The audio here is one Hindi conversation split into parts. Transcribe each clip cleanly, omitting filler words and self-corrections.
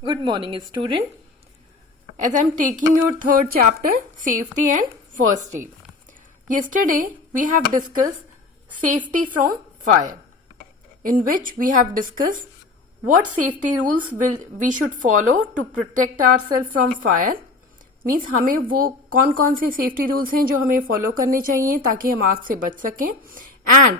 Good morning, student. As I am taking your third chapter, safety and first aid. Yesterday, we have discussed safety from fire, in which we have discussed what safety rules we should follow to protect ourselves from fire. Means हमें वो कौन कौन से सेफ्टी रूल्स हैं जो हमें फॉलो करने चाहिए ताकि हम आग से बच सकें. And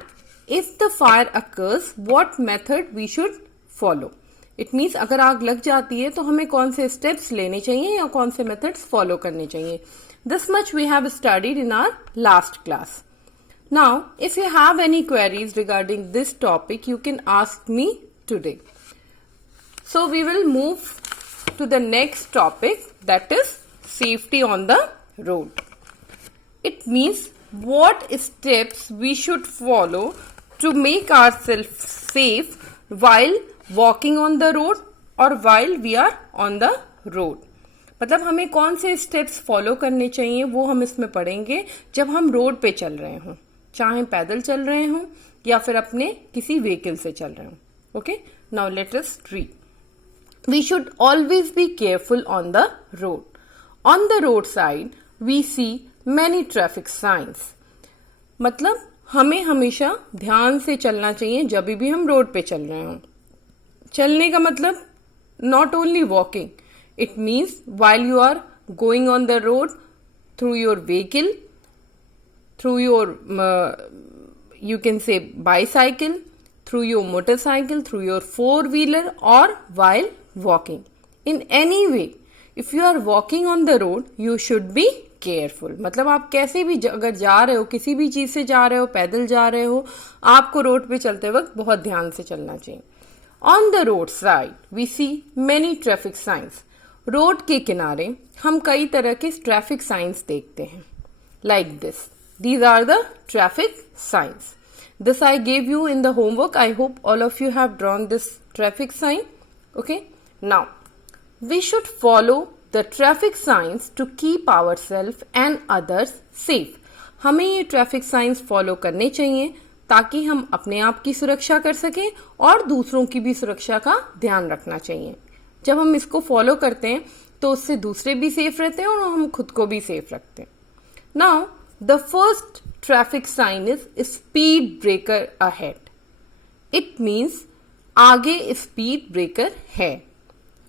if the fire occurs, what method we should follow. It means अगर आग लग जाती है तो हमें कौन से स्टेप्स लेने चाहिए या कौन से मेथड्स फॉलो करने चाहिए. This much we have studied in our last class. Now if you have any queries regarding this topic you can ask me today. So we will move to the next topic, that is safety on the road. It means what steps we should follow to make ourselves safe while walking on the road or while we are on the road. मतलब हमें कौन से स्टेप्स फॉलो करने चाहिए वो हम इसमें पढ़ेंगे जब हम रोड पे चल रहे हों, चाहे पैदल चल रहे हों या फिर अपने किसी व्हीकल से चल रहे हों. Okay, now let us read. We should always be careful on the road. On the roadside, we see many traffic signs. मतलब हमें हमेशा ध्यान से चलना चाहिए जब भी हम रोड पे चल रहे हों. चलने का मतलब not only walking. It means while you are going on the road through your vehicle, through your you can say bicycle, through your motorcycle, through your four-wheeler, or while walking. In any way, if you are walking on the road, you should be careful. मतलब आप कैसे भी अगर जा रहे हो, किसी भी चीज से जा रहे हो, पैदल जा रहे हो, आपको रोड पे चलते वक्त बहुत ध्यान से चलना चाहिए. On the road side, we see many traffic signs. Road के किनारे हम कई तरह के ट्रैफिक साइंस देखते हैं. Like this. These are the traffic signs. This I gave you in the homework. I hope all of you have drawn this traffic sign. Okay. Now, we should follow the traffic signs to keep ourselves and others safe. हमें ये ट्रैफिक साइंस फॉलो करने चाहिए ताकि हम अपने आप की सुरक्षा कर सकें और दूसरों की भी सुरक्षा का ध्यान रखना चाहिए. जब हम इसको फॉलो करते हैं तो उससे दूसरे भी सेफ रहते हैं और हम खुद को भी सेफ रखते हैं. Now the first traffic sign is speed breaker ahead. It means आगे स्पीड ब्रेकर है.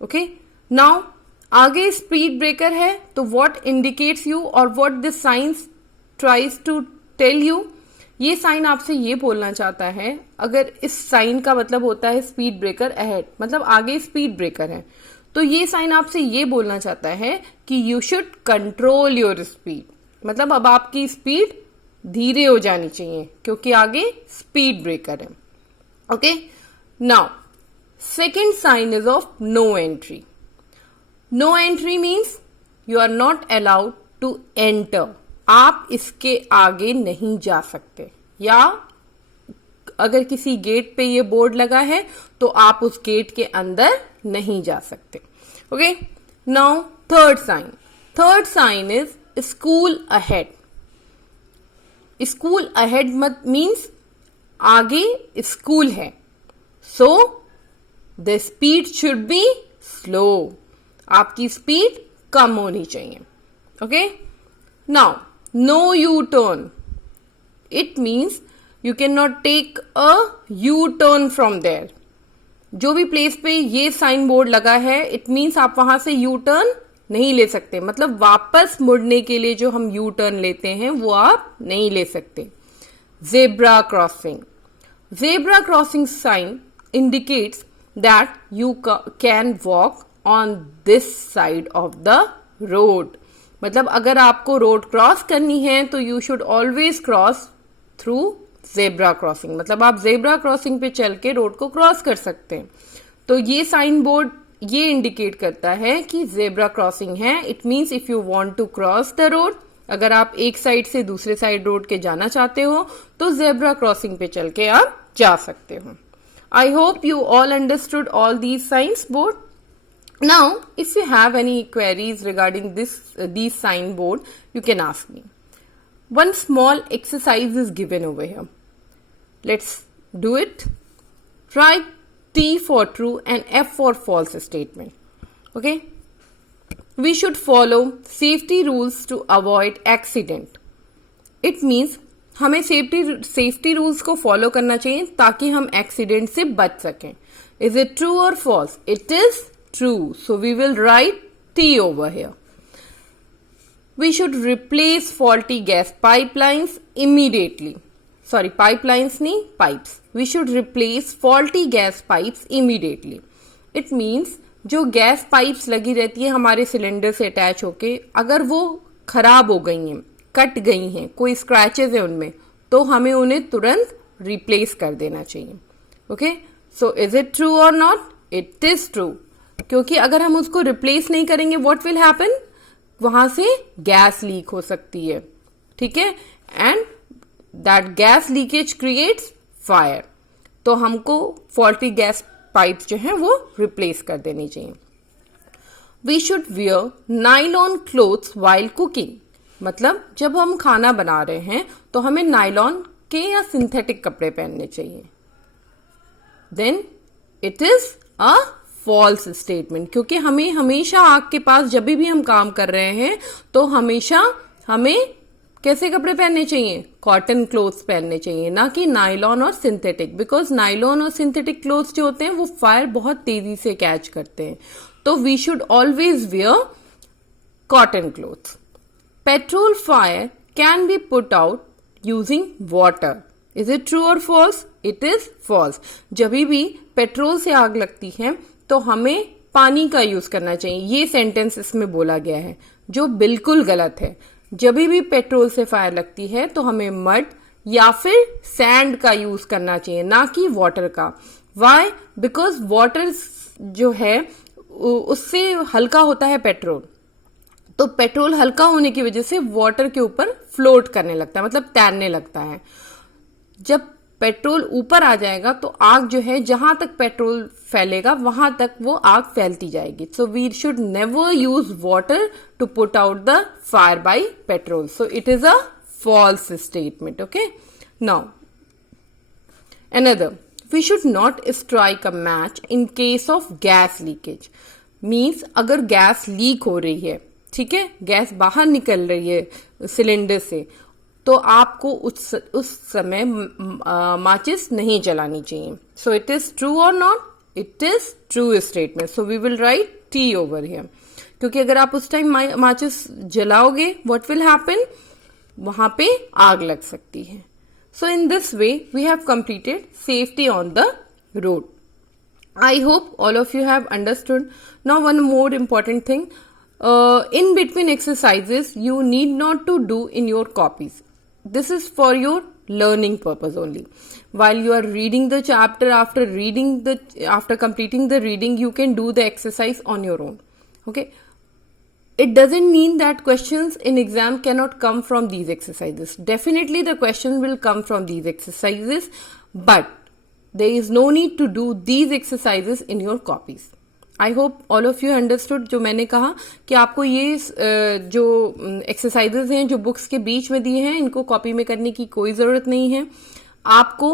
ओके, नाउ आगे स्पीड ब्रेकर है तो व्हाट इंडिकेट्स यू और what this signs tries to tell you. ये साइन आपसे ये बोलना चाहता है, अगर इस साइन का मतलब होता है स्पीड ब्रेकर अहेड, मतलब आगे स्पीड ब्रेकर है, तो ये साइन आपसे ये बोलना चाहता है कि you should control your speed. मतलब अब आपकी स्पीड धीरे हो जानी चाहिए क्योंकि आगे स्पीड ब्रेकर है. Okay, now second sign is of no entry. No entry means you are not allowed to enter. आप इसके आगे नहीं जा सकते, या अगर किसी गेट पे ये बोर्ड लगा है तो आप उस गेट के अंदर नहीं जा सकते. Okay, now third sign. Third sign is school ahead. School ahead मत मीन्स आगे स्कूल है, so the speed should be slow. आपकी स्पीड कम होनी चाहिए. Okay, now no U turn. It means you can not take a U turn from there. जो भी प्लेस पे ये साइन बोर्ड लगा है, इट मीन्स आप वहां से यू टर्न नहीं ले सकते. मतलब वापस मुड़ने के लिए जो हम यू टर्न लेते हैं वो आप नहीं ले सकते. Zebra crossing. Zebra crossing sign indicates that you can walk on this side of the road. मतलब अगर आपको रोड क्रॉस करनी है तो you should always cross through zebra crossing. मतलब आप zebra crossing पे चल के रोड को क्रॉस कर सकते हैं. तो ये साइन बोर्ड ये इंडिकेट करता है कि zebra crossing है. It means if you want to cross the road, अगर आप एक साइड से दूसरे साइड रोड के जाना चाहते हो तो zebra crossing पे चल के आप जा सकते हो. I hope you all understood all these signs board. Now, if you have any queries regarding these sign board, you can ask me. One small exercise is given over here. Let's do it. Write T for true and F for false statement. Okay, we should follow safety rules to avoid accident. It means हमें सेफ्टी रूल्स को फॉलो करना चाहिए ताकि हम एक्सीडेंट से बच सकें. इज इट ट्रू और false? It is true. So we will write T over here. We should replace faulty gas pipelines immediately. Sorry, pipelines नहीं, pipes. We should replace faulty gas pipes immediately. It means जो गैस पाइप्स लगी रहती है हमारे सिलेंडर से अटैच होके, अगर वो खराब हो गई हैं, कट गई हैं, कोई स्क्रैचेस है उनमें, तो हमें उन्हें तुरंत रिप्लेस कर देना चाहिए. Okay, so is it true और नॉट? It is true. क्योंकि अगर हम उसको रिप्लेस नहीं करेंगे, व्हाट विल हैपन? वहां से गैस लीक हो सकती है. ठीक है, and that gas leakage creates fire. तो हमको फॉल्टी गैस पाइप्स जो है वो रिप्लेस कर देनी चाहिए. We should wear nylon clothes while cooking. मतलब जब हम खाना बना रहे हैं तो हमें नाइलॉन के या सिंथेटिक कपड़े पहनने चाहिए. Then it is a false statement, क्योंकि हमें हमेशा आग के पास जब भी हम काम कर रहे हैं तो हमेशा हमें कैसे कपड़े पहनने चाहिए? कॉटन क्लोथ्स पहनने चाहिए, ना कि नाइलॉन और सिंथेटिक. बिकॉज नाइलॉन और सिंथेटिक क्लोथ्स जो होते हैं वो फायर बहुत तेजी से कैच करते हैं. तो we should always wear cotton clothes. Petrol fire can be put out using water. Is it true और फॉल्स? It is false. जब भी पेट्रोल से आग लगती है तो हमें पानी का यूज करना चाहिए. ये सेंटेंस इसमें बोला गया है जो बिल्कुल गलत है. जब भी पेट्रोल से फायर लगती है तो हमें मड या फिर सैंड का यूज करना चाहिए, ना कि वाटर का. वाई? बिकॉज वाटर जो है उससे हल्का होता है पेट्रोल. तो पेट्रोल हल्का होने की वजह से वाटर के ऊपर फ्लोट करने लगता है, मतलब तैरने लगता है. जब पेट्रोल ऊपर आ जाएगा तो आग जो है जहां तक पेट्रोल फैलेगा वहां तक वो आग फैलती जाएगी. So we should never use water to put out the fire by petrol. So it is a false statement. Okay, now another, we should not strike a match in case of gas leakage. Means अगर गैस लीक हो रही है, ठीक है, गैस बाहर निकल रही है सिलेंडर से, तो आपको उस समय माचिस नहीं जलानी चाहिए. सो इट इज ट्रू और not? It is true statement. So we will write T over here. क्योंकि अगर आप उस टाइम माचिस जलाओगे, व्हाट विल हैपन? वहां पे आग लग सकती है. So in this way we have completed safety on the road. I hope all of you have understood. Now one more important thing. In between exercises, you need not to do in your copies. This is for your learning purpose only. While you are reading the chapter, after completing the reading, you can do the exercise on your own. Okay. It doesn't mean that questions in exam cannot come from these exercises. Definitely the question will come from these exercises, but there is no need to do these exercises in your copies. I hope all of you understood जो मैंने कहा कि आपको ये जो exercises हैं जो books के बीच में दिए हैं इनको copy में करने की कोई ज़रूरत नहीं है. आपको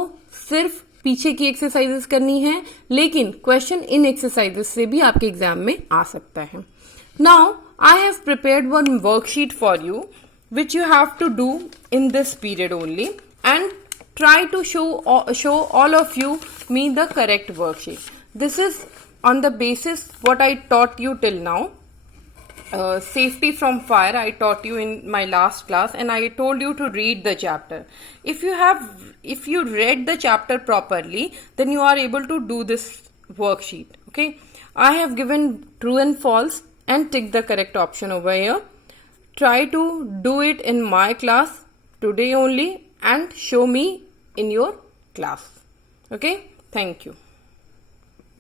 सिर्फ पीछे की exercises करनी है, लेकिन question इन exercises से भी आपके exam में आ सकता है. Now I have prepared one worksheet for you which you have to do in this period only, and try to show all of you me the correct worksheet. This is on the basis what I taught you till now. Safety from fire I taught you in my last class, and I told you to read the chapter. If you read the chapter properly, then you are able to do this worksheet. Okay, I have given true and false and tick the correct option over here. Try to do it in my class today only and show me in your class. Okay, thank you.